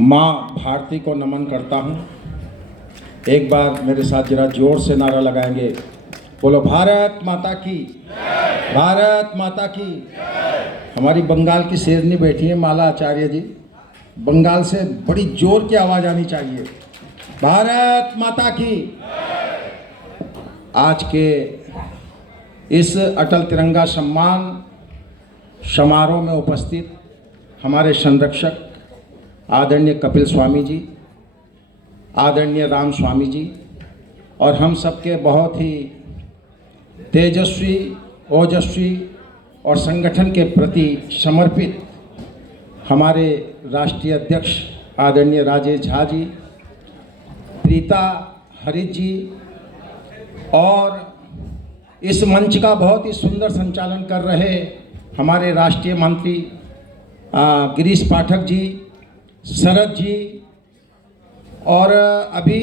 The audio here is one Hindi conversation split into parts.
माँ भारती को नमन करता हूँ। एक बार मेरे साथ जरा जोर से नारा लगाएंगे, बोलो भारत माता की, भारत माता की। हमारी बंगाल की शेरनी बैठी है माला आचार्य जी, बंगाल से बड़ी जोर की आवाज़ आनी चाहिए, भारत माता की। आज के इस अटल तिरंगा सम्मान समारोह में उपस्थित हमारे संरक्षक आदरणीय कपिल स्वामी जी, आदरणीय राम स्वामी जी और हम सबके बहुत ही तेजस्वी, ओजस्वी और संगठन के प्रति समर्पित हमारे राष्ट्रीय अध्यक्ष आदरणीय राजेश झा जी, प्रीता हरित जी और इस मंच का बहुत ही सुंदर संचालन कर रहे हमारे राष्ट्रीय मंत्री गिरीश पाठक जी, शरद जी और अभी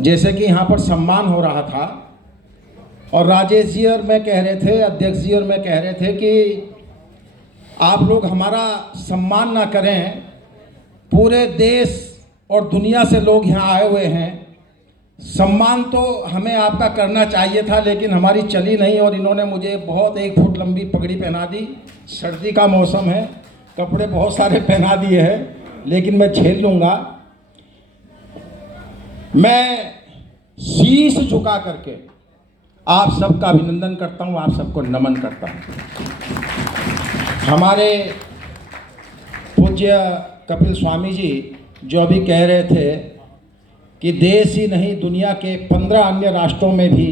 जैसे कि यहाँ पर सम्मान हो रहा था और राजेश जी और मैं कह रहे थे, अध्यक्ष जी और मैं कह रहे थे कि आप लोग हमारा सम्मान ना करें, पूरे देश और दुनिया से लोग यहाँ आए हुए हैं, सम्मान तो हमें आपका करना चाहिए था, लेकिन हमारी चली नहीं और इन्होंने मुझे बहुत 1 फुट लंबी पगड़ी पहना दी। सर्दी का मौसम है, कपड़े बहुत सारे पहना दिए हैं, लेकिन मैं झेल लूँगा। मैं शीश झुका करके आप सबका अभिनंदन करता हूँ, आप सबको नमन करता हूँ। हमारे पूज्य कपिल स्वामी जी जो अभी कह रहे थे कि देश ही नहीं दुनिया के 15 अन्य राष्ट्रों में भी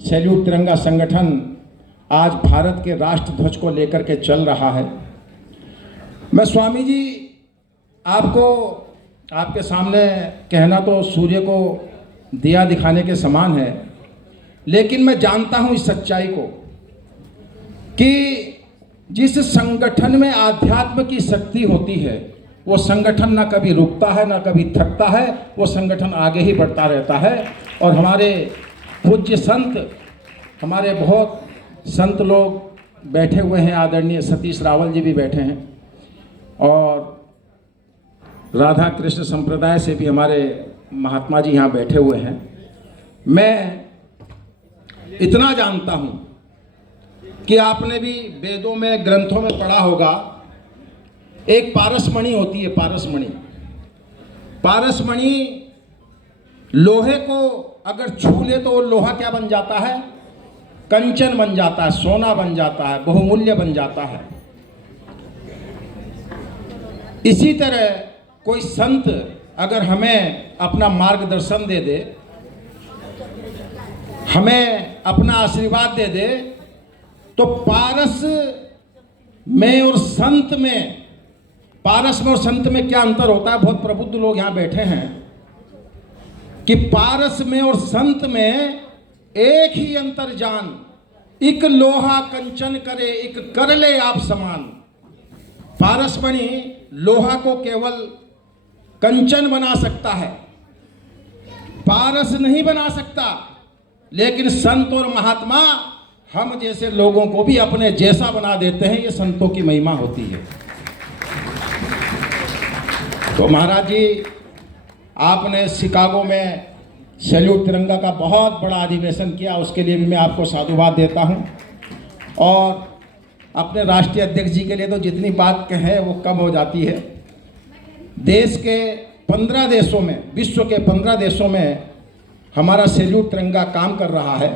सैल्यूट तिरंगा संगठन आज भारत के राष्ट्र ध्वज को लेकर के चल रहा है। मैं स्वामी जी आपको आपके सामने कहना तो सूर्य को दिया दिखाने के समान है, लेकिन मैं जानता हूँ इस सच्चाई को कि जिस संगठन में आध्यात्म की शक्ति होती है वो संगठन ना कभी रुकता है ना कभी थकता है, वो संगठन आगे ही बढ़ता रहता है। और हमारे पूज्य संत, हमारे बहुत संत लोग बैठे हुए हैं, आदरणीय सतीश रावल जी भी बैठे हैं और राधा कृष्ण संप्रदाय से भी हमारे महात्मा जी यहाँ बैठे हुए हैं। मैं इतना जानता हूँ कि आपने भी वेदों में, ग्रंथों में पढ़ा होगा, एक पारसमणि होती है, पारसमणि। पारसमणि लोहे को अगर छू ले तो वो लोहा क्या बन जाता है? कंचन बन जाता है, सोना बन जाता है, बहुमूल्य बन जाता है। इसी तरह कोई संत अगर हमें अपना मार्गदर्शन दे दे, हमें अपना आशीर्वाद दे दे, तो पारस में और संत में, पारस में और संत में क्या अंतर होता है? बहुत प्रबुद्ध लोग यहाँ बैठे हैं कि पारस में और संत में एक ही अंतर जान, इक लोहा कंचन करे, इक कर ले आप समान। पारसमणि लोहा को केवल कंचन बना सकता है, पारस नहीं बना सकता, लेकिन संत और महात्मा हम जैसे लोगों को भी अपने जैसा बना देते हैं। ये संतों की महिमा होती है। तो महाराज जी, आपने शिकागो में सैल्यूट तिरंगा का बहुत बड़ा अधिवेशन किया, उसके लिए भी मैं आपको साधुवाद देता हूं। और अपने राष्ट्रीय अध्यक्ष जी के लिए तो जितनी बात कहे वो कम हो जाती है। देश के 15 देशों में, विश्व के 15 देशों में हमारा सैल्यूट तिरंगा काम कर रहा है।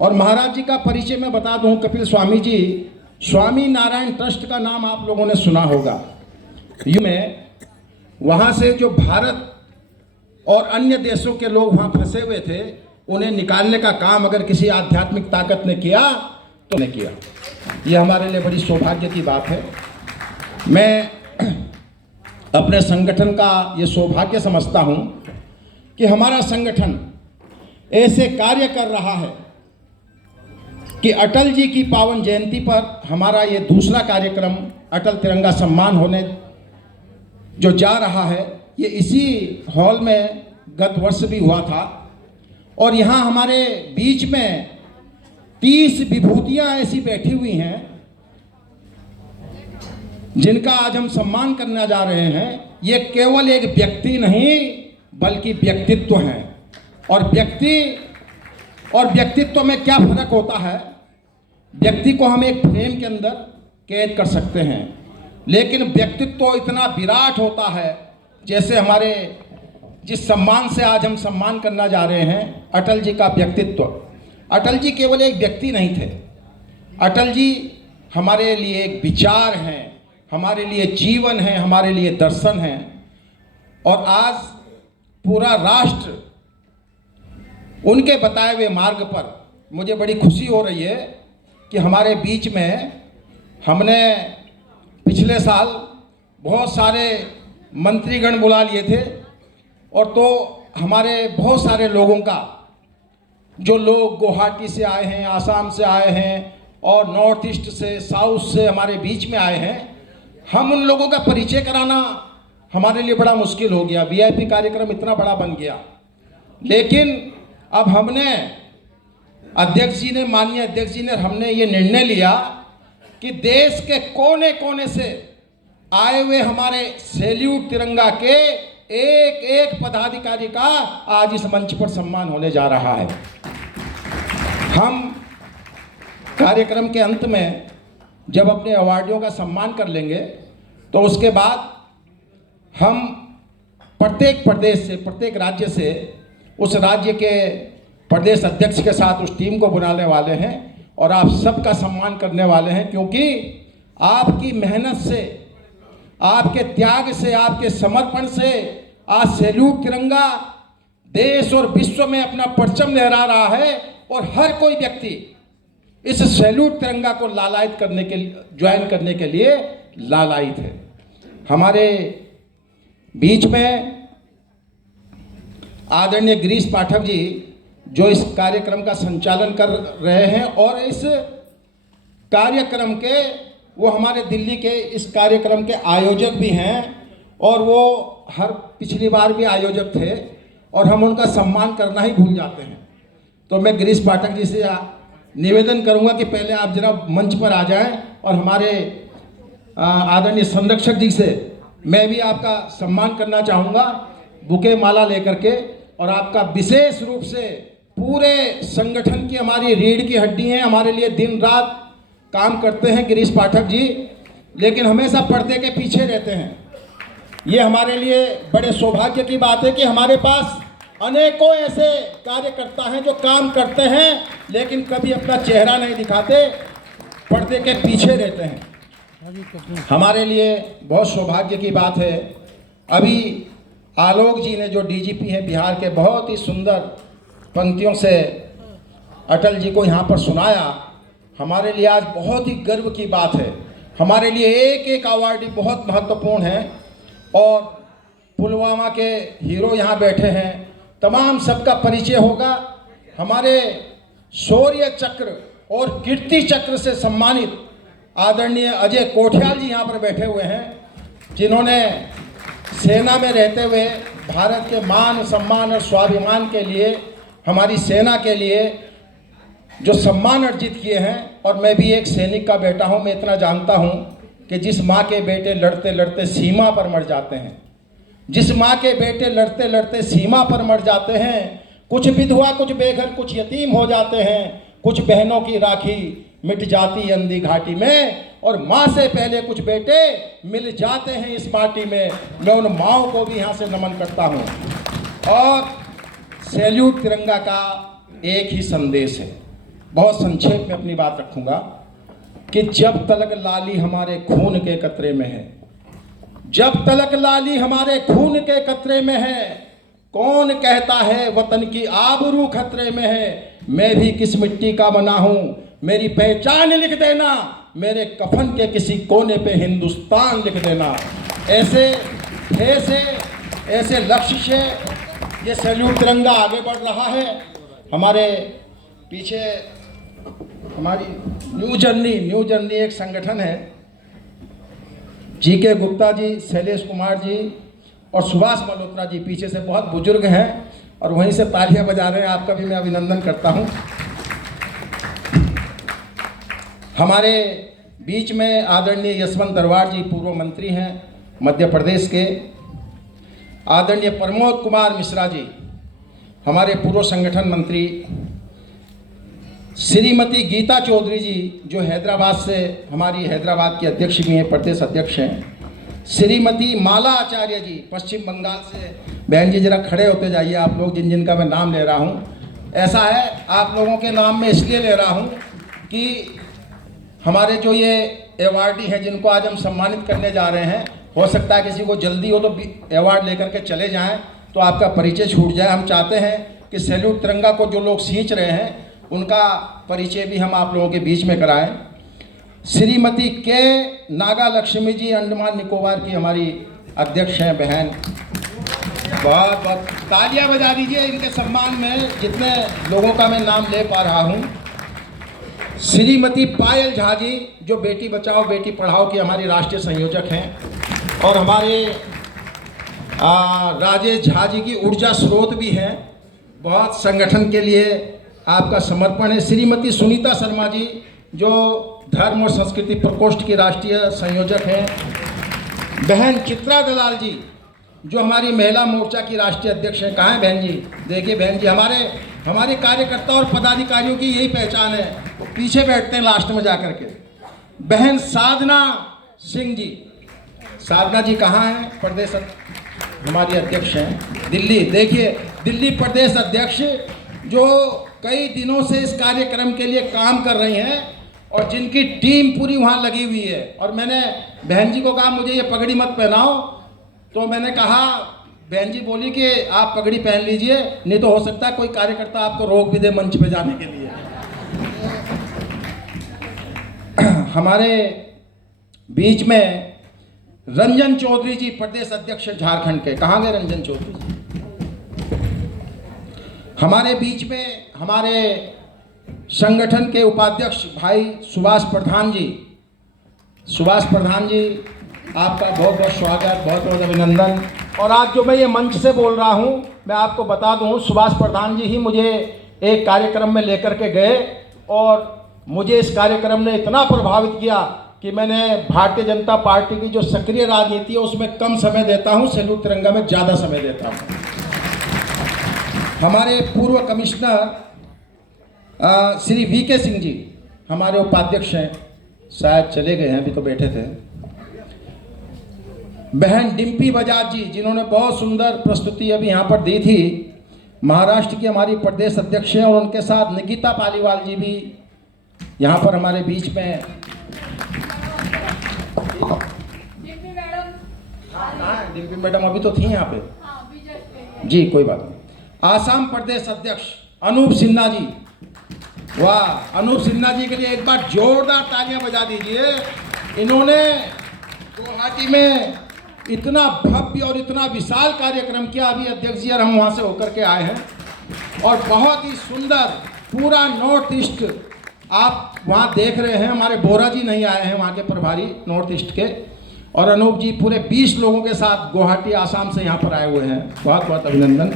और महाराज जी का परिचय मैं बता दूं, कपिल स्वामी जी, स्वामी नारायण ट्रस्ट का नाम आप लोगों ने सुना होगा। में वहाँ से जो भारत और अन्य देशों के लोग वहाँ फंसे हुए थे, उन्हें निकालने का काम अगर किसी आध्यात्मिक ताकत ने किया तो नहीं किया। ये हमारे लिए बड़ी सौभाग्य की बात है। मैं अपने संगठन का ये सौभाग्य समझता हूँ कि हमारा संगठन ऐसे कार्य कर रहा है कि अटल जी की पावन जयंती पर हमारा ये दूसरा कार्यक्रम अटल तिरंगा सम्मान होने जो जा रहा है, ये इसी हॉल में गत वर्ष भी हुआ था। और यहाँ हमारे बीच में 30 विभूतियाँ ऐसी बैठी हुई हैं जिनका आज हम सम्मान करने जा रहे हैं, ये केवल एक व्यक्ति नहीं बल्कि व्यक्तित्व हैं। और व्यक्तित्व में क्या फर्क होता है? व्यक्ति को हम एक फ्रेम के अंदर कैद कर सकते हैं, लेकिन व्यक्तित्व इतना विराट होता है। जैसे हमारे जिस सम्मान से आज हम सम्मान करना जा रहे हैं, अटल जी का व्यक्तित्व। अटल जी केवल एक व्यक्ति नहीं थे, अटल जी हमारे लिए एक विचार हैं, हमारे लिए जीवन है, हमारे लिए दर्शन है। और आज पूरा राष्ट्र उनके बताए हुए मार्ग पर, मुझे बड़ी खुशी हो रही है कि हमारे बीच में हमने पिछले साल बहुत सारे मंत्रीगण बुला लिए थे, और तो हमारे बहुत सारे लोगों का, जो लोग गुवाहाटी से आए हैं, आसाम से आए हैं और नॉर्थ ईस्ट से, साउथ से हमारे बीच में आए हैं, हम उन लोगों का परिचय कराना हमारे लिए बड़ा मुश्किल हो गया। वीआईपी कार्यक्रम इतना बड़ा बन गया, लेकिन अब हमने माननीय अध्यक्ष जी ने हमने ये निर्णय लिया कि देश के कोने कोने से आए हुए हमारे सैल्यूट तिरंगा के एक एक पदाधिकारी का आज इस मंच पर सम्मान होने जा रहा है। हम कार्यक्रम के अंत में जब अपने अवार्डियों का सम्मान कर लेंगे, तो उसके बाद हम प्रत्येक प्रदेश से, प्रत्येक राज्य से उस राज्य के प्रदेश अध्यक्ष के साथ उस टीम को बुलाने वाले हैं और आप सबका सम्मान करने वाले हैं, क्योंकि आपकी मेहनत से, आपके त्याग से, आपके समर्पण से आज सैल्यूट तिरंगा देश और विश्व में अपना परचम लहरा रहा है। और हर कोई व्यक्ति इस सैल्यूट तिरंगा को लालायित करने के लिए, ज्वाइन करने के लिए लालायित है। हमारे बीच में आदरणीय गिरीश पाठक जी जो इस कार्यक्रम का संचालन कर रहे हैं, और इस कार्यक्रम के वो हमारे दिल्ली के इस कार्यक्रम के आयोजक भी हैं, और वो हर पिछली बार भी आयोजक थे, और हम उनका सम्मान करना ही भूल जाते हैं। तो मैं गिरीश पाठक जी से निवेदन करूंगा कि पहले आप जरा मंच पर आ जाएं, और हमारे आदरणीय संरक्षक जी से मैं भी आपका सम्मान करना चाहूँगा बुके माला लेकर के। और आपका विशेष रूप से पूरे संगठन की हमारी रीढ़ की हड्डी हैं, हमारे लिए दिन रात काम करते हैं गिरीश पाठक जी, लेकिन हमेशा पर्दे के पीछे रहते हैं। ये हमारे लिए बड़े सौभाग्य की बात है कि हमारे पास अनेकों ऐसे कार्यकर्ता हैं जो काम करते हैं, लेकिन कभी अपना चेहरा नहीं दिखाते, पर्दे के पीछे रहते हैं। हमारे लिए बहुत सौभाग्य की बात है। अभी आलोक जी ने, जो डीजीपी हैं बिहार के, बहुत ही सुंदर पंक्तियों से अटल जी को यहाँ पर सुनाया। हमारे लिए आज बहुत ही गर्व की बात है। हमारे लिए एक एक अवार्ड बहुत महत्वपूर्ण है, और पुलवामा के हीरो यहाँ बैठे हैं, तमाम सबका परिचय होगा। हमारे शौर्य चक्र और कीर्ति चक्र से सम्मानित आदरणीय अजय कोठियाल जी यहाँ पर बैठे हुए हैं, जिन्होंने सेना में रहते हुए भारत के मान, सम्मान और स्वाभिमान के लिए, हमारी सेना के लिए जो सम्मान अर्जित किए हैं। और मैं भी एक सैनिक का बेटा हूँ, मैं इतना जानता हूँ कि जिस माँ के बेटे लड़ते लड़ते सीमा पर मर जाते हैं, जिस माँ के बेटे लड़ते लड़ते सीमा पर मर जाते हैं, कुछ विधवा, कुछ बेघर, कुछ यतीम हो जाते हैं, कुछ बहनों की राखी मिट जाती अंधी घाटी में, और माँ से पहले कुछ बेटे मिल जाते हैं इस माटी में। मैं उन माँओं को भी यहाँ से नमन करता हूँ। और सैल्यूट तिरंगा का एक ही संदेश है, बहुत संक्षेप में अपनी बात रखूँगा, कि जब तलक लाली हमारे खून के कतरे में है, जब तलक लाली हमारे खून के कतरे में है, कौन कहता है वतन की आबरू खतरे में है। मैं भी किस मिट्टी का बना हूँ, मेरी पहचान लिख देना, मेरे कफन के किसी कोने पे हिंदुस्तान लिख देना। ऐसे लक्ष्य से ये सैल्यूट तिरंगा आगे बढ़ रहा है। हमारे पीछे हमारी न्यू जर्नी एक संगठन है, जीके गुप्ता जी, शैलेश कुमार जी और सुभाष मल्होत्रा जी पीछे से बहुत बुजुर्ग हैं, और वहीं से तालियां बजा रहे हैं। आपका भी मैं अभिनंदन करता हूं। हमारे बीच में आदरणीय यशवंत दरबार जी पूर्व मंत्री हैं मध्य प्रदेश के, आदरणीय प्रमोद कुमार मिश्रा जी हमारे पूर्व संगठन मंत्री, श्रीमती गीता चौधरी जी जो हैदराबाद से हमारी हैदराबाद की अध्यक्ष भी हैं, प्रदेश अध्यक्ष हैं, श्रीमती माला आचार्य जी पश्चिम बंगाल से। बहन जी जरा खड़े होते जाइए आप लोग, जिन जिनका मैं नाम ले रहा हूँ। ऐसा है आप लोगों के नाम में इसलिए ले रहा हूँ कि हमारे जो ये अवार्डी हैं जिनको आज हम सम्मानित करने जा रहे हैं, हो सकता है किसी को जल्दी हो तो अवार्ड लेकर के चले जाएं तो आपका परिचय छूट जाए। हम चाहते हैं कि सैल्यूट तिरंगा को जो लोग खींच रहे हैं उनका परिचय भी हम आप लोगों के बीच में कराएं। श्रीमती के नागा लक्ष्मी जी अंडमान निकोबार की हमारी अध्यक्ष हैं बहन, बहुत बहुत तालियां बजा दीजिए इनके सम्मान में, जितने लोगों का मैं नाम ले पा रहा हूं। श्रीमती पायल झा जी जो बेटी बचाओ बेटी पढ़ाओ की हमारी राष्ट्रीय संयोजक हैं और हमारे राजेश झा जी की ऊर्जा स्रोत भी हैं, बहुत संगठन के लिए आपका समर्पण है। श्रीमती सुनीता शर्मा जी जो धर्म और संस्कृति प्रकोष्ठ की राष्ट्रीय संयोजक हैं। बहन चित्रा दलाल जी जो हमारी महिला मोर्चा की राष्ट्रीय अध्यक्ष हैं। कहाँ हैं बहन जी? देखिए बहन जी, हमारे कार्यकर्ता और पदाधिकारियों की यही पहचान है, वो पीछे बैठते हैं लास्ट में जाकर के। बहन साधना सिंह जी, साधना जी कहाँ हैं? प्रदेश हमारी अध्यक्ष हैं दिल्ली। देखिए दिल्ली प्रदेश अध्यक्ष जो कई दिनों से इस कार्यक्रम के लिए काम कर रही हैं और जिनकी टीम पूरी वहाँ लगी हुई है। और मैंने बहन जी को कहा मुझे ये पगड़ी मत पहनाओ, तो मैंने कहा, बहन जी बोली कि आप पगड़ी पहन लीजिए, नहीं तो हो सकता है कोई कार्यकर्ता आपको रोक भी दे मंच पे जाने के लिए। हमारे बीच में रंजन चौधरी जी प्रदेश अध्यक्ष झारखंड के। कहाँ गए रंजन चौधरी जी? हमारे बीच में हमारे संगठन के उपाध्यक्ष भाई सुभाष प्रधान जी। सुभाष प्रधान जी आपका बहुत बहुत स्वागत, बहुत बहुत अभिनंदन। और आज जो मैं ये मंच से बोल रहा हूँ, मैं आपको बता दूँ सुभाष प्रधान जी ही मुझे एक कार्यक्रम में लेकर के गए और मुझे इस कार्यक्रम ने इतना प्रभावित किया कि मैंने भारतीय जनता पार्टी की जो सक्रिय राजनीति है उसमें कम समय देता हूँ, सैल्यूट तिरंगा में ज़्यादा समय देता हूँ। हमारे पूर्व कमिश्नर श्री वीके सिंह जी हमारे उपाध्यक्ष हैं, शायद चले गए हैं, अभी तो बैठे थे। बहन डिम्पी बजाज जी जिन्होंने बहुत सुंदर प्रस्तुति अभी यहाँ पर दी थी, महाराष्ट्र की हमारी प्रदेश अध्यक्ष हैं। और उनके साथ निकिता पालीवाल जी भी यहाँ पर हमारे बीच में। डिम्पी मैडम अभी तो थी यहाँ पे जी, कोई बात नहीं। आसाम प्रदेश अध्यक्ष अनूप सिन्हा जी, वाह, अनूप सिन्हा जी के लिए एक बार जोरदार तालियां बजा दीजिए। इन्होंने गुवाहाटी में इतना भव्य और इतना विशाल कार्यक्रम किया। अभी अध्यक्ष जी और हम वहाँ से होकर के आए हैं और बहुत ही सुंदर पूरा नॉर्थ ईस्ट आप वहाँ देख रहे हैं। हमारे बोरा जी नहीं आए हैं वहाँ के प्रभारी नॉर्थ ईस्ट के, और अनूप जी पूरे 20 लोगों के साथ गुवाहाटी आसाम से यहाँ पर आए हुए हैं, बहुत बहुत अभिनंदन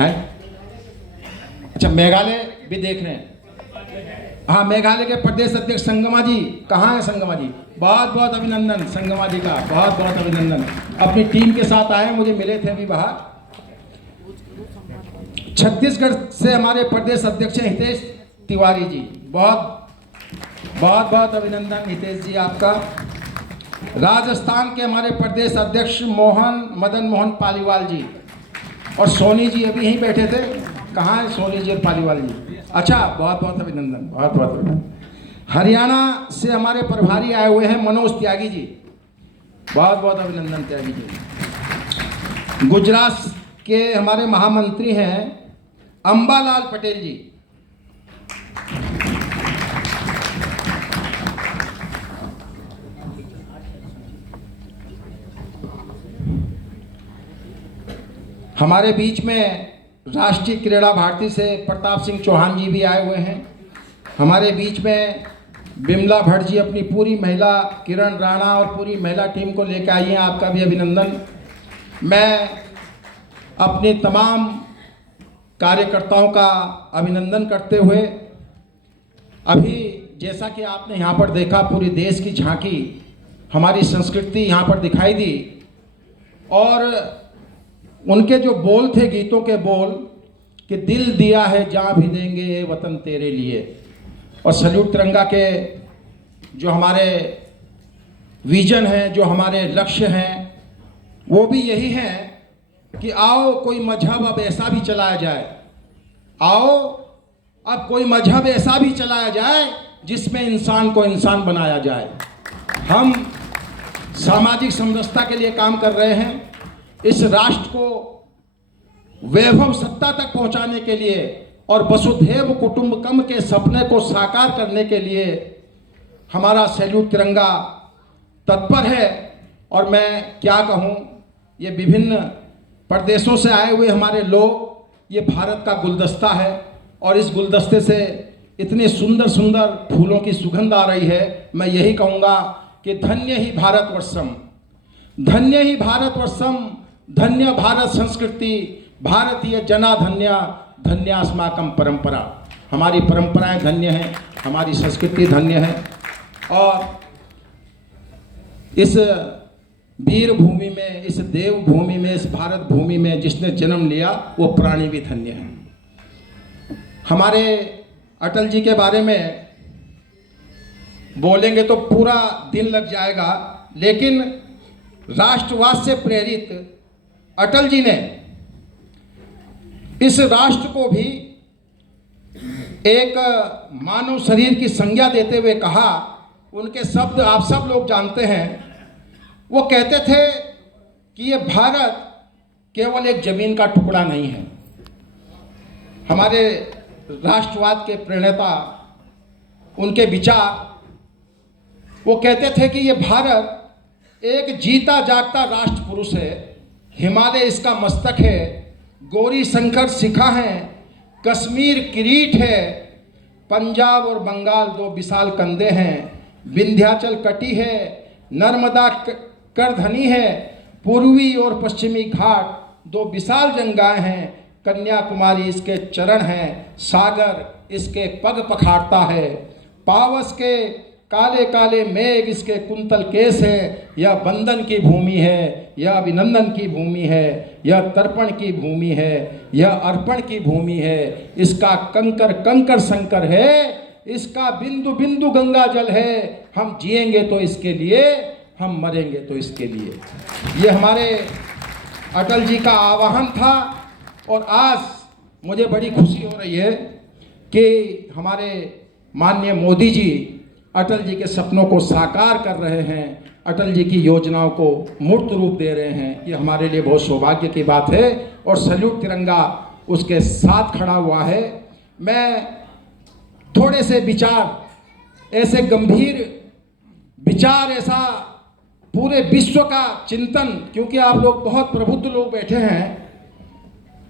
है। अच्छा, मेघालय भी देख रहे हैं। हाँ, मेघालय के प्रदेश अध्यक्ष संगमा जी, कहाँ है संगमा जी? बहुत बहुत अभिनंदन संगमा जी का, बहुत बहुत अभिनंदन। अपनी टीम के साथ आए, मुझे मिले थे अभी बाहर। छत्तीसगढ़ से हमारे प्रदेश अध्यक्ष हैं हितेश तिवारी जी, बहुत बहुत बहुत अभिनंदन हितेश जी आपका। राजस्थान के हमारे प्रदेश अध्यक्ष मदन मोहन पालीवाल जी, और सोनी जी अभी यहीं बैठे थे। कहाँ है सोनी जी और पालीवाल जी? अच्छा, बहुत बहुत अभिनंदन, बहुत बहुत अभिनंदन। हरियाणा से हमारे प्रभारी आए हुए हैं मनोज त्यागी जी, बहुत बहुत अभिनंदन त्यागी जी। गुजरात के हमारे महामंत्री हैं अंबालाल पटेल जी, हमारे बीच में राष्ट्रीय क्रीड़ा भारती से प्रताप सिंह चौहान जी भी आए हुए हैं। हमारे बीच में बिमला भट्ट जी अपनी पूरी महिला, किरण राणा और पूरी महिला टीम को लेकर आई हैं, आपका भी अभिनंदन। मैं अपने तमाम कार्यकर्ताओं का अभिनंदन करते हुए अभी जैसा कि आपने यहाँ पर देखा, पूरी देश की झांकी, हमारी संस्कृति यहाँ पर दिखाई दी। और उनके जो बोल थे, गीतों के बोल, कि दिल दिया है जान भी देंगे ये वतन तेरे लिए। और सैल्यूट तिरंगा के जो हमारे विजन हैं, जो हमारे लक्ष्य हैं, वो भी यही हैं कि आओ कोई मजहब अब ऐसा भी चलाया जाए, आओ अब कोई मजहब ऐसा भी चलाया जाए जिसमें इंसान को इंसान बनाया जाए। हम सामाजिक समरसता के लिए काम कर रहे हैं, इस राष्ट्र को वैभव सत्ता तक पहुंचाने के लिए और वसुधैव कुटुंबकम के सपने को साकार करने के लिए हमारा सैल्यूट तिरंगा तत्पर है। और मैं क्या कहूं, ये विभिन्न प्रदेशों से आए हुए हमारे लोग, ये भारत का गुलदस्ता है और इस गुलदस्ते से इतने सुंदर सुंदर फूलों की सुगंध आ रही है। मैं यही कहूँगा कि धन्य ही भारतवर्षम, धन्य ही भारतवर्षम, धन्य भारत संस्कृति, भारतीय जना धन्य, धन्यास्माकम परंपरा। हमारी परंपराएं धन्य हैं, हमारी संस्कृति धन्य है। और इस वीर भूमि में, इस देव भूमि में, इस भारत भूमि में जिसने जन्म लिया वो प्राणी भी धन्य है। हमारे अटल जी के बारे में बोलेंगे तो पूरा दिन लग जाएगा, लेकिन राष्ट्रवाद से प्रेरित अटल जी ने इस राष्ट्र को भी एक मानव शरीर की संज्ञा देते हुए कहा। उनके शब्द आप सब लोग जानते हैं। वो कहते थे कि ये भारत केवल एक जमीन का टुकड़ा नहीं है। हमारे राष्ट्रवाद के प्रणेता, उनके विचार, वो कहते थे कि ये भारत एक जीता जागता राष्ट्र पुरुष है। हिमालय इसका मस्तक है, गौरी शंकर शिखा है, कश्मीर किरीट है, पंजाब और बंगाल दो विशाल कंधे हैं, विंध्याचल कटी है, नर्मदा करधनी है, पूर्वी और पश्चिमी घाट दो विशाल जंगाएं हैं, कन्याकुमारी इसके चरण हैं, सागर इसके पग पखाड़ता है, पावस के काले काले मेघ इसके कुंतल केस है। यह बंधन की भूमि है, यह अभिनंदन की भूमि है, यह तर्पण की भूमि है, यह अर्पण की भूमि है। इसका कंकर कंकर शंकर है, इसका बिंदु बिंदु गंगा जल है। हम जिएंगे तो इसके लिए, हम मरेंगे तो इसके लिए। ये हमारे अटल जी का आह्वान था। और आज मुझे बड़ी खुशी हो रही है कि हमारे माननीय मोदी जी अटल जी के सपनों को साकार कर रहे हैं, अटल जी की योजनाओं को मूर्त रूप दे रहे हैं। ये हमारे लिए बहुत सौभाग्य की बात है और सैल्यूट तिरंगा उसके साथ खड़ा हुआ है। मैं थोड़े से विचार, ऐसे गंभीर विचार, ऐसा पूरे विश्व का चिंतन, क्योंकि आप लोग बहुत प्रबुद्ध लोग बैठे हैं,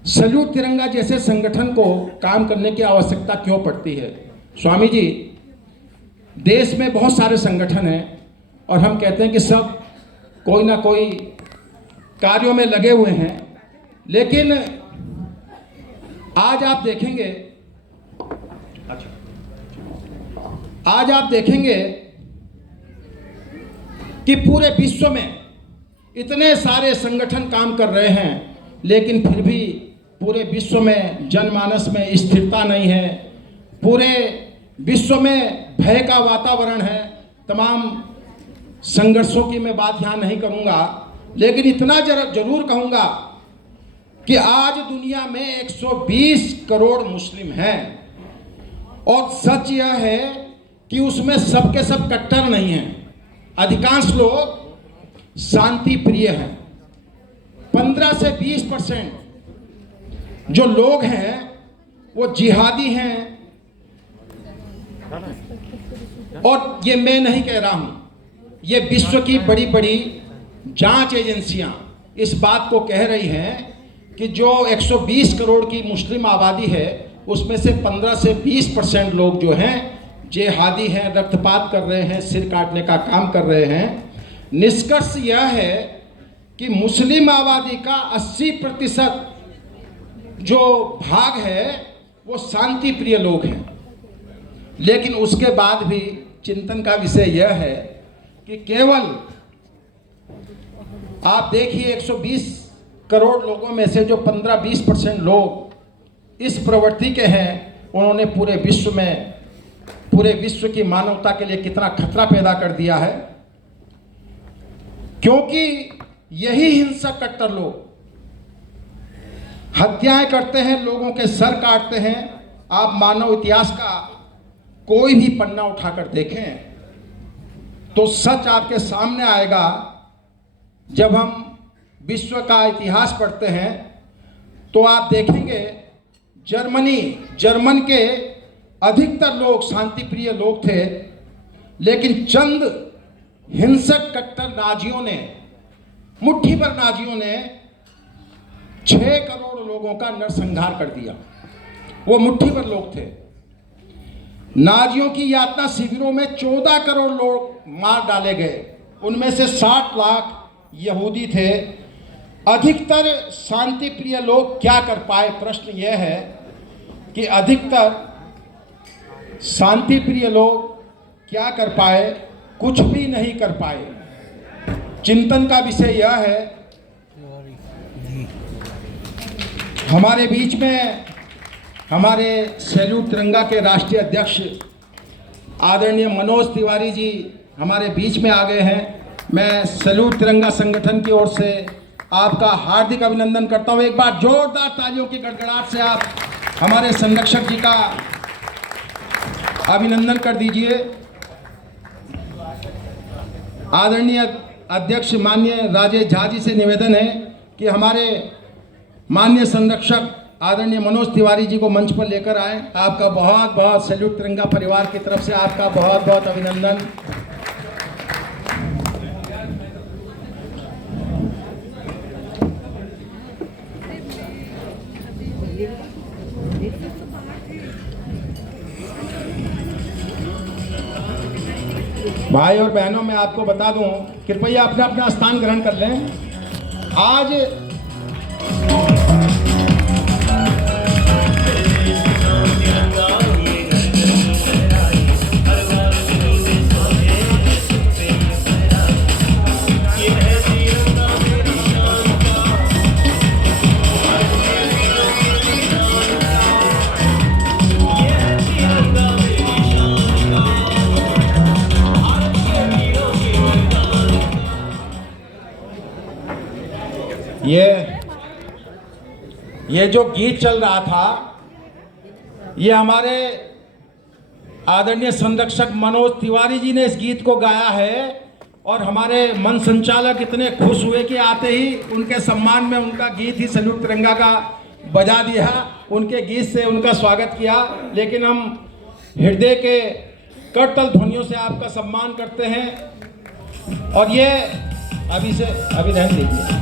सैल्यूट तिरंगा जैसे संगठन को काम करने की आवश्यकता क्यों पड़ती है? स्वामी जी, देश में बहुत सारे संगठन हैं और हम कहते हैं कि सब कोई ना कोई कार्यों में लगे हुए हैं, लेकिन आज आप देखेंगे, आज आप देखेंगे कि पूरे विश्व में इतने सारे संगठन काम कर रहे हैं, लेकिन फिर भी पूरे विश्व में जनमानस में स्थिरता नहीं है। पूरे विश्व में भय का वातावरण है। तमाम संघर्षों की मैं बात यहाँ नहीं करूँगा, लेकिन इतना जरूर कहूँगा कि आज दुनिया में 120 करोड़ मुस्लिम हैं और सच यह है कि उसमें सबके सब कट्टर नहीं हैं। अधिकांश लोग शांति प्रिय हैं। 15 से 20% जो लोग हैं वो जिहादी हैं। और ये मैं नहीं कह रहा हूं, ये विश्व की बड़ी बड़ी जांच एजेंसियां इस बात को कह रही हैं कि जो 120 करोड़ की मुस्लिम आबादी है उसमें से 15 से 20% लोग जो हैं जिहादी हैं, रक्तपात कर रहे हैं, सिर काटने का काम कर रहे हैं। निष्कर्ष यह है कि मुस्लिम आबादी का 80% जो भाग है वो शांति प्रिय लोग हैं। लेकिन उसके बाद भी चिंतन का विषय यह है कि केवल आप देखिए 120 करोड़ लोगों में से जो 15-20% लोग इस प्रवृत्ति के हैं, उन्होंने पूरे विश्व की मानवता के लिए कितना खतरा पैदा कर दिया है। क्योंकि यही हिंसक कट्टर लोग हत्याएं करते हैं, लोगों के सर काटते हैं। आप मानव इतिहास का कोई भी पन्ना उठाकर देखें तो सच आपके सामने आएगा। जब हम विश्व का इतिहास पढ़ते हैं तो आप देखेंगे जर्मन के अधिकतर लोग शांति प्रिय लोग थे, लेकिन चंद हिंसक कट्टर मुट्ठी भर नाजियों ने 6 करोड़ लोगों का नरसंहार कर दिया। वो मुट्ठी भर लोग थे। नाजियों की यातना शिविरों में 14 करोड़ लोग मार डाले गए, उनमें से 60 लाख यहूदी थे। अधिकतर शांति प्रिय लोग क्या कर पाए? प्रश्न यह है कि अधिकतर शांति प्रिय लोग क्या कर पाए? कुछ भी नहीं कर पाए। चिंतन का विषय यह है, हमारे बीच में हमारे सैल्यूट तिरंगा के राष्ट्रीय अध्यक्ष आदरणीय मनोज तिवारी जी हमारे बीच में आ गए हैं। मैं सैल्यूट तिरंगा संगठन की ओर से आपका हार्दिक अभिनंदन करता हूं। एक बार जोरदार तालियों की गड़गड़ाहट से आप हमारे संरक्षक जी का अभिनंदन कर दीजिए। आदरणीय अध्यक्ष माननीय राजेश झा जी से निवेदन है कि हमारे माननीय संरक्षक आदरणीय मनोज तिवारी जी को मंच पर लेकर आए। आपका बहुत बहुत सैल्यूट तिरंगा परिवार की तरफ से आपका बहुत बहुत अभिनंदन। भाई और बहनों, मैं आपको बता दूं, कृपया अपना अपना स्थान ग्रहण कर लें। आज ये जो गीत चल रहा था, ये हमारे आदरणीय संरक्षक मनोज तिवारी जी ने इस गीत को गाया है और हमारे मन संचालक इतने खुश हुए कि आते ही उनके सम्मान में उनका गीत ही सैल्यूट तिरंगा का बजा दिया। उनके गीत से उनका स्वागत किया। लेकिन हम हृदय के करतल ध्वनियों से आपका सम्मान करते हैं। और ये अभी रहने दीजिए।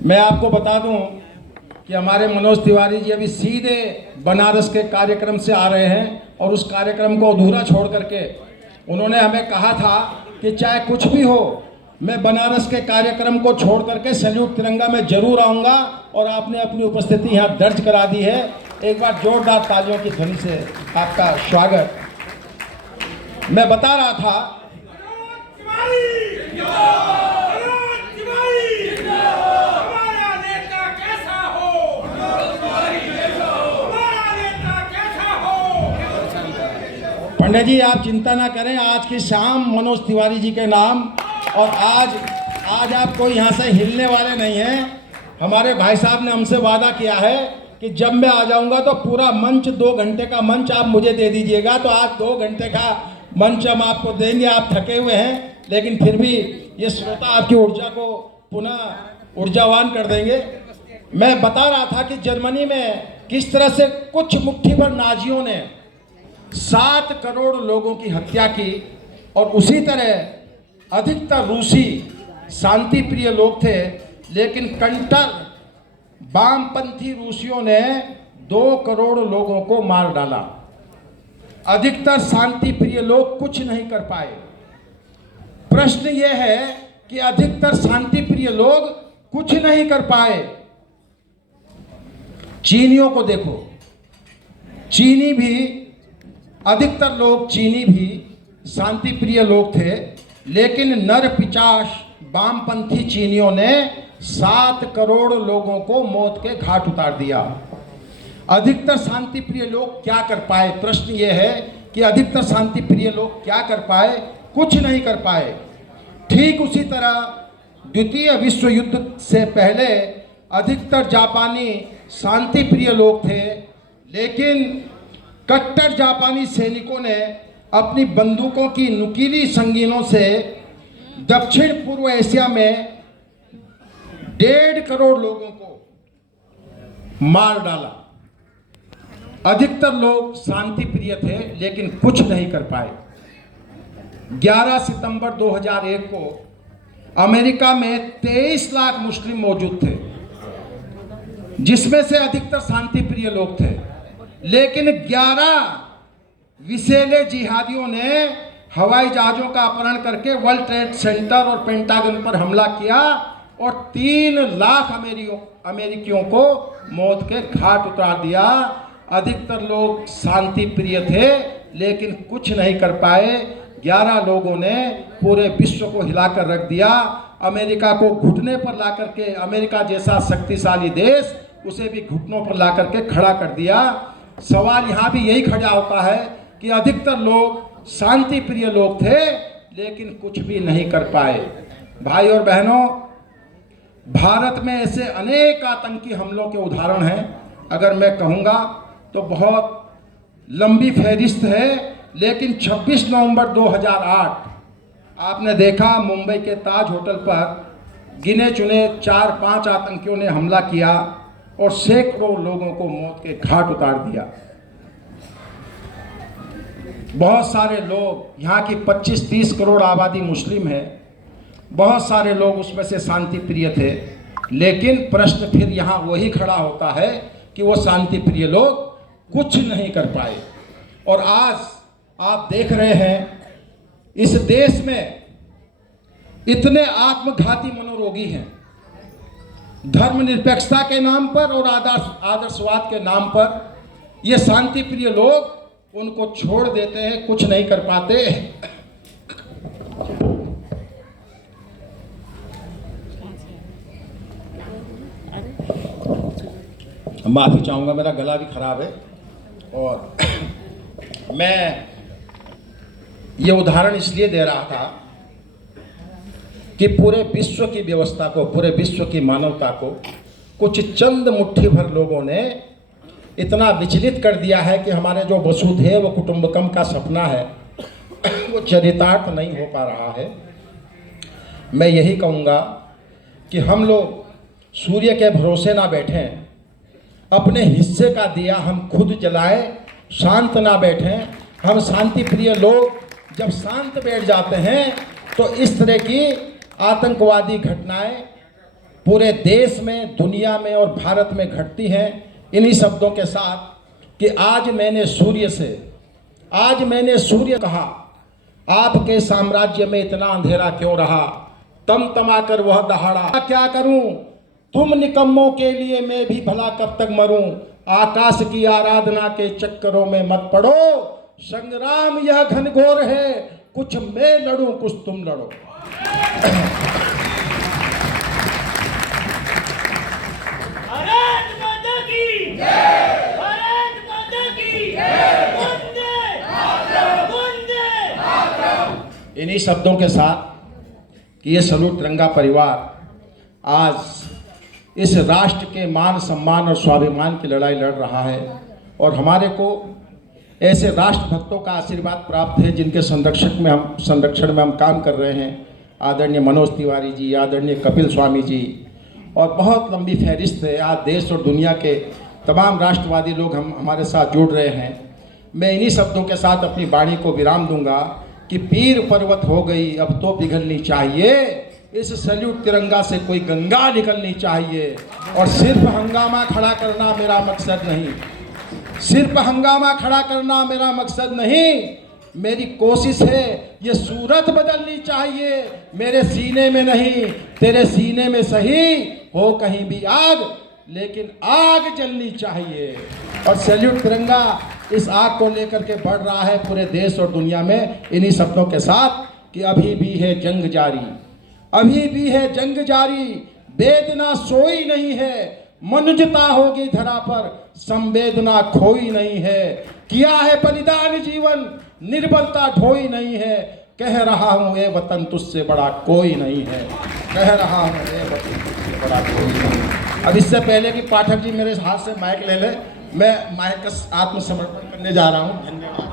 मैं आपको बता दूं कि हमारे मनोज तिवारी जी अभी सीधे बनारस के कार्यक्रम से आ रहे हैं और उस कार्यक्रम को अधूरा छोड़ करके उन्होंने हमें कहा था कि चाहे कुछ भी हो, मैं बनारस के कार्यक्रम को छोड़ करके सैल्यूट तिरंगा में जरूर आऊँगा। और आपने अपनी उपस्थिति यहाँ दर्ज करा दी है। एक बार जोरदार तालियों की ध्वनि से आपका स्वागत। मैं बता रहा था पंडित जी, आप चिंता ना करें, आज की शाम मनोज तिवारी जी के नाम। और आज आप कोई यहाँ से हिलने वाले नहीं हैं। हमारे भाई साहब ने हमसे वादा किया है कि जब मैं आ जाऊँगा तो पूरा मंच, 2 घंटे का मंच आप मुझे दे दीजिएगा। तो आज 2 घंटे का मंच हम आपको देंगे। आप थके हुए हैं, लेकिन फिर भी ये श्रोता आपकी ऊर्जा को पुनः ऊर्जावान कर देंगे। मैं बता रहा था कि जर्मनी में किस तरह से कुछ मुट्ठी भर नाजियों ने 7 करोड़ लोगों की हत्या की, और उसी तरह अधिकतर रूसी शांति प्रिय लोग थे, लेकिन कट्टर वामपंथी रूसियों ने 2 करोड़ लोगों को मार डाला। अधिकतर शांति प्रिय लोग कुछ नहीं कर पाए। प्रश्न यह है कि अधिकतर शांति प्रिय लोग कुछ नहीं कर पाए। चीनियों को देखो, चीनी भी, अधिकतर लोग चीनी भी शांति प्रिय लोग थे, लेकिन नर पिशाच वामपंथी चीनियों ने 7 करोड़ लोगों को मौत के घाट उतार दिया। अधिकतर शांति प्रिय लोग क्या कर पाए? प्रश्न यह है कि अधिकतर शांति प्रिय लोग क्या कर पाए? कुछ नहीं कर पाए। ठीक उसी तरह द्वितीय विश्व युद्ध से पहले अधिकतर जापानी शांति प्रिय लोग थे, लेकिन कट्टर जापानी सैनिकों ने अपनी बंदूकों की नुकीली संगीनों से दक्षिण पूर्व एशिया में 1.5 करोड़ लोगों को मार डाला। अधिकतर लोग शांति प्रिय थे, लेकिन कुछ नहीं कर पाए। 11 सितंबर 2001 को अमेरिका में 23 लाख मुस्लिम मौजूद थे, जिसमें से अधिकतर शांति प्रिय लोग थे, लेकिन 11 विषैले जिहादियों ने हवाई जहाज़ों का अपहरण करके वर्ल्ड ट्रेड सेंटर और पेंटागन पर हमला किया और 3 लाख अमेरिकियों को मौत के घाट उतार दिया। अधिकतर लोग शांति प्रिय थे, लेकिन कुछ नहीं कर पाए। 11 लोगों ने पूरे विश्व को हिलाकर रख दिया। अमेरिका को घुटने पर ला करके, अमेरिका जैसा शक्तिशाली देश, उसे भी घुटनों पर ला करके खड़ा कर दिया। सवाल यहाँ भी यही खड़ा होता है कि अधिकतर लोग शांति प्रिय लोग थे, लेकिन कुछ भी नहीं कर पाए। भाई और बहनों, भारत में ऐसे अनेक आतंकी हमलों के उदाहरण हैं। अगर मैं कहूँगा तो बहुत लंबी फहरिस्त है, लेकिन 26 नवंबर 2008 आपने देखा, मुंबई के ताज होटल पर गिने चुने 4-5 आतंकियों ने हमला किया और सैकड़ों लोगों को मौत के घाट उतार दिया। बहुत सारे लोग, यहाँ की 25-30 करोड़ आबादी मुस्लिम है, बहुत सारे लोग उसमें से शांति प्रिय थे, लेकिन प्रश्न फिर यहाँ वही खड़ा होता है कि वो शांति प्रिय लोग कुछ नहीं कर पाए। और आज आप देख रहे हैं इस देश में इतने आत्मघाती मनोरोगी हैं, धर्मनिरपेक्षता के नाम पर और आदर्शवाद के नाम पर ये शांति प्रिय लोग उनको छोड़ देते हैं, कुछ नहीं कर पाते। माफी चाहूंगा, मेरा गला भी खराब है। और मैं ये उदाहरण इसलिए दे रहा था कि पूरे विश्व की व्यवस्था को, पूरे विश्व की मानवता को कुछ चंद मुट्ठी भर लोगों ने इतना विचलित कर दिया है कि हमारे जो वसुधैव कुटुंबकम का सपना है वो चरितार्थ नहीं हो पा रहा है। मैं यही कहूँगा कि हम लोग सूर्य के भरोसे ना बैठें, अपने हिस्से का दिया हम खुद जलाएं, शांत ना बैठें। हम शांति प्रिय लोग जब शांत बैठ जाते हैं तो इस तरह की आतंकवादी घटनाएं पूरे देश में, दुनिया में और भारत में घटती हैं। इन्हीं शब्दों के साथ कि आज मैंने सूर्य कहा, आपके साम्राज्य में इतना अंधेरा क्यों रहा, तमतमाकर वह दहाड़ा। क्या करूं तुम निकम्मों के लिए, मैं भी भला कब तक मरूं। आकाश की आराधना के चक्करों में मत पड़ो, संग्राम यह घनघोर है, कुछ मैं लड़ूं कुछ तुम लड़ो। इन्हीं शब्दों के साथ कि ये सैल्यूट तिरंगा परिवार आज इस राष्ट्र के मान सम्मान और स्वाभिमान की लड़ाई लड़ रहा है, और हमारे को ऐसे राष्ट्रभक्तों का आशीर्वाद प्राप्त है जिनके संरक्षण में हम काम कर रहे हैं। आदरणीय मनोज तिवारी जी, आदरणीय कपिल स्वामी जी, और बहुत लंबी फहरिस्त है। आज देश और दुनिया के तमाम राष्ट्रवादी लोग हमारे साथ जुड़ रहे हैं। मैं इन्हीं शब्दों के साथ अपनी वाणी को विराम दूंगा कि पीर पर्वत हो गई अब तो पिघलनी चाहिए, इस सैल्यूट तिरंगा से कोई गंगा निकलनी चाहिए। और सिर्फ हंगामा खड़ा करना मेरा मकसद नहीं, सिर्फ हंगामा खड़ा करना मेरा मकसद नहीं, मेरी कोशिश है ये सूरत बदलनी चाहिए, मेरे सीने में नहीं तेरे सीने में सही हो कहीं भी आग, लेकिन आग जलनी चाहिए। और सैल्यूट तिरंगा इस आग को लेकर के बढ़ रहा है पूरे देश और दुनिया में इन्हीं शब्दों के साथ कि अभी भी है जंग जारी, अभी भी है जंग जारी, वेदना सोई नहीं है, मनुजता होगी धरा पर, संवेदना खोई नहीं है, किया है बलिदान जीवन, निर्बलता ढोई नहीं है, कह रहा हूँ ए वतन तुझसे बड़ा कोई नहीं है, कह रहा हूँ ए वतन तुझसे बड़ा कोई नहीं है। अब इससे पहले कि पाठक जी मेरे हाथ से माइक ले ले, मैं माइक का आत्मसमर्पण करने जा रहा हूँ। धन्यवाद।